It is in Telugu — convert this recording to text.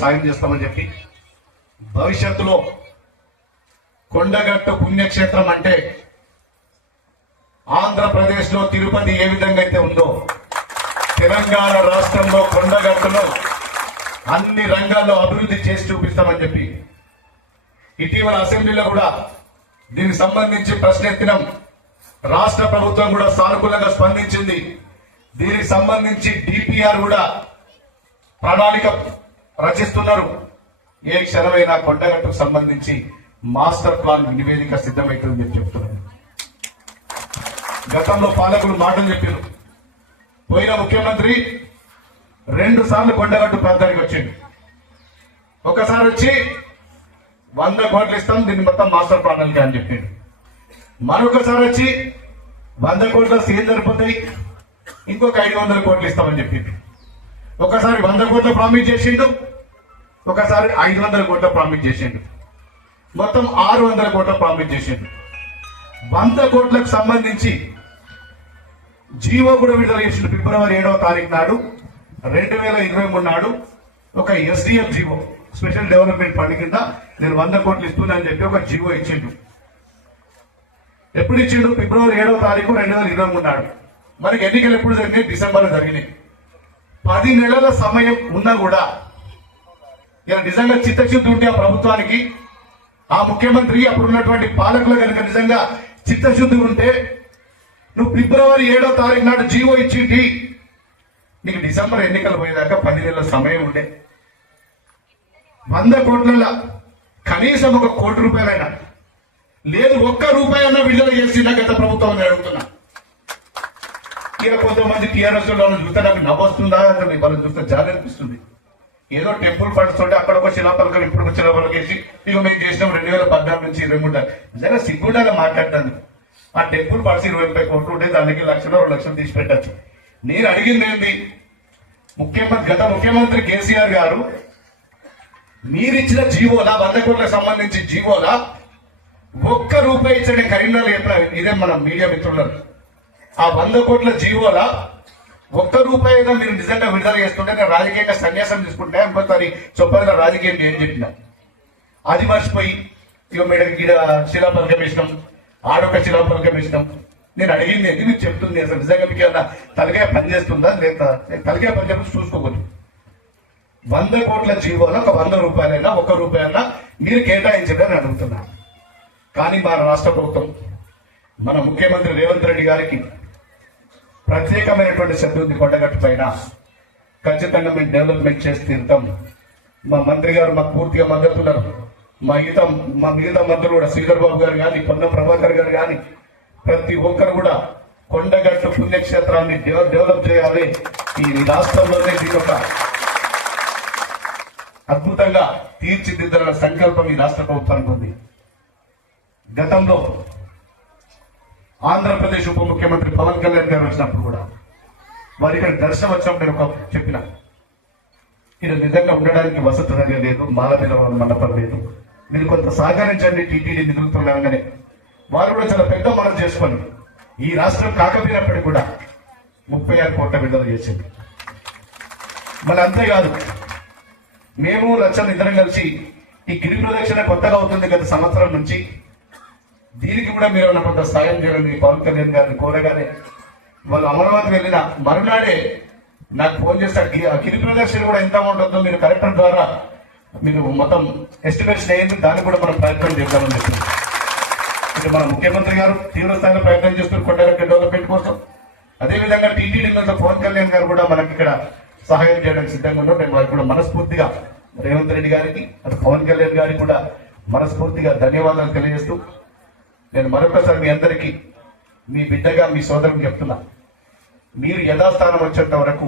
సాయం చేస్తామని చెప్పి భవిష్యత్తులో కొండగట్టు పుణ్యక్షేత్రం అంటే ఆంధ్రప్రదేశ్ లో తిరుపతి ఏ విధంగా అయితే ఉందో తెలంగాణ రాష్ట్రంలో కొండగట్టులో అన్ని రంగాల్లో అభివృద్ధి చేసి చూపిస్తామని చెప్పి ఇటీవల అసెంబ్లీలో కూడా దీనికి సంబంధించి ప్రశ్న ఎత్తినాం. రాష్ట్ర ప్రభుత్వం కూడా సానుకూలంగా స్పందించింది. దీనికి సంబంధించి డిపిఆర్ కూడా ప్రణాళిక రచిస్తున్నారు. ఏ క్షణమైనా కొండగట్టుకు సంబంధించి మాస్టర్ ప్లాన్ నివేదిక సిద్ధమవుతుందని చెప్పి చెప్తున్నారు. గతంలో పాలకులు మాటలు చెప్పారు. పోయిన ముఖ్యమంత్రి 2 సార్లు కొండగట్టు ప్రాంతానికి వచ్చింది. ఒకసారి వచ్చి 100 కోట్లు ఇస్తాం, దీన్ని మొత్తం మాస్టర్ ప్లాన్ అని చెప్పాడు. మరొకసారి వచ్చి 100 కోట్ల సీఎం సరిపోతాయి, ఇంకొక 500 కోట్లు ఇస్తామని చెప్పింది. ఒకసారి 100 కోట్ల ప్రామిస్ చేసిండు, ఒకసారి 500 కోట్ల ప్రామిస్ చేసిండు, మొత్తం 600 కోట్ల ప్రామిస్ చేసిండు. 100 కోట్లకు సంబంధించి జీవో కూడా విడుదల చేసిండు. ఫిబ్రవరి 7వ తారీఖు నాడు 2023 నాడు ఒక SDF GO, special development fund కింద నేను 100 కోట్లు ఇస్తున్నా అని చెప్పి ఒక జీవో ఇచ్చిండు. ఎప్పుడు ఇచ్చిండు? ఫిబ్రవరి 7వ తారీఖు 2023 నాడు. మనకి ఎన్నికలు ఎప్పుడు జరిగినాయి? డిసెంబర్లో జరిగినాయి. 10 నెలల సమయం ఉన్నా కూడా ఇలా నిజంగా చిత్తశుద్ధి ఉంటే ఆ ప్రభుత్వానికి, ఆ ముఖ్యమంత్రి అప్పుడున్నటువంటి పాలకులు కనుక నిజంగా చిత్తశుద్ధి ఉంటే నువ్వు ఫిబ్రవరి 7వ తారీఖు నాడు జీవో ఇచ్చింది, నీకు డిసెంబర్ ఎన్నికలు పోయేదాకా 10 నెలల సమయం ఉండే. 100 కోట్ల కనీసం 1 కోటి రూపాయలైనా లేదు, 1 రూపాయి అన్నా విడుదల చేసిందా గత ప్రభుత్వం అని అడుగుతున్నా. ఇక కొంతమంది టీఆర్ఎస్ వాళ్ళని చూస్తే నాకు నవ్వొస్తుందా, వాళ్ళని చూస్తే జాలి అనిపిస్తుంది. ఏదో టెంపుల్ ఫండ్స్ తోటి అక్కడ ఒక శిలాపలకలు ఇప్పుడు ఒక శిలాపలకేసి ఇక మేము చేసినాం 2014 నుంచి 23 నిజంగా సిగ్గుండాగా మాట్లాడతాను. ఆ టెంపుల్ ఫండ్స్ 20 కోట్లు ఉంటే దానికి 1 లక్షలు 2 లక్షలు తీసి పెట్టచ్చు. నేను అడిగింది ఏంటి? గత ముఖ్యమంత్రి కేసీఆర్ గారు మీరిచ్చిన జీవోలా 100 కోట్లకు సంబంధించి జీవోలా 1 రూపాయి ఇచ్చే కరీంనగర్ చెప్పిన ఇదే మన మీడియా మిత్రులను. ఆ 100 కోట్ల జీవోలా 1 రూపాయిగా మీరు నిజంగా విడుదల చేస్తుంటే నేను రాజకీయంగా సన్యాసం తీసుకుంటే ఇంకోసారి చొప్పగా రాజకీయం ఏం చెప్పిన అది మర్చిపోయి ఇక మేడం గీడ శిలాపలకం ఇష్టం, ఆడొక శిలాపలకం ఇష్టం. నేను అడిగింది ఏంటి? మీరు చెప్తుంది అసలు నిజంగా మీకు ఏమన్నా తలకాయ పనిచేస్తుందా లేదా? తలకాయ పని చెప్పి చూసుకోకూడదు. 100 కోట్ల జీవోలో ఒక 100 రూపాయలైనా 1 రూపాయైనా మీరు కేటాయించడని అడుగుతున్నా. కానీ మన రాష్ట్ర ప్రభుత్వం, మన ముఖ్యమంత్రి రేవంత్ రెడ్డి గారికి ప్రత్యేకమైనటువంటి శ్రద్ధ ఉంది. కొండగట్టు పైన ఖచ్చితంగా మేము డెవలప్మెంట్ చేసి తీరుతాం. మా మంత్రి గారు మాకు పూర్తిగా మద్దతున్నారు. మా మిగతా మంత్రులు కూడా శ్రీధర్ బాబు గారు కానీ, పొన్నం ప్రభాకర్ గారు కానీ ప్రతి ఒక్కరు కూడా కొండగట్టు పుణ్యక్షేత్రాన్ని డెవలప్ చేయాలి. ఈ రాష్ట్రంలోనే దీని ఒక అద్భుతంగా తీర్చిదిద్దాలన్న సంకల్పం ఈ రాష్ట్ర ప్రభుత్వానికి ఉంది. గతంలో ఆంధ్రప్రదేశ్ ఉప ముఖ్యమంత్రి పవన్ కళ్యాణ్ గారు వచ్చినప్పుడు కూడా వారి ఇక్కడ దర్శనం వచ్చినప్పుడు నేను ఒక చెప్పిన, ఇది నిజంగా ఉండడానికి వసతి లేదు, మాల మీద మండపం లేదు, మీరు కొంత సహకరించండి టీటీడీ నిధులతో రాగానే. వారు కూడా చాలా పెద్ద మనసు చేసుకొని ఈ రాష్ట్రం కాకపోయినప్పటికీ కూడా 36 కోట్ల విడుదల చేసింది. మళ్ళీ అంతేకాదు, మేము లక్షలు ఇద్దరం కలిసి ఈ గిరి ప్రదక్షిణ కొత్తగా అవుతుంది గత సంవత్సరం నుంచి, దీనికి కూడా మీరు ఏమైనా కొంత సాయం చేయాలని పవన్ కళ్యాణ్ గారిని కోరగానే వాళ్ళు అమరావతి వెళ్ళిన మరునాడే నాకు ఫోన్ చేస్తారు. గిరి ప్రదక్షిణ కూడా ఎంత అమౌంట్ అవుతుందో మీరు కలెక్టర్ ద్వారా మీరు మొత్తం ఎస్టిమేషన్ అయ్యింది, దాన్ని కూడా మనం ప్రయత్నం చేద్దామని చెప్పి ఇటు మన ముఖ్యమంత్రి గారు తీవ్ర స్థాయిలో ప్రయత్నం చేస్తున్నారు కొండగట్టు డెవలప్మెంట్ కోసం. అదేవిధంగా టీటీడీ మీద పవన్ కళ్యాణ్ గారు కూడా మనకి ఇక్కడ సహాయం చేయడానికి సిద్ధంగా ఉన్నారు. నేను వారికి కూడా మనస్ఫూర్తిగా రేవంత్ రెడ్డి గారికి అటు పవన్ కళ్యాణ్ గారికి కూడా మనస్ఫూర్తిగా ధన్యవాదాలు తెలియజేస్తూ, నేను మరొకసారి మీ అందరికీ మీ బిడ్డగా మీ సోదరుని చెప్తున్నా, మీరు యథాస్థానం వచ్చేంత వరకు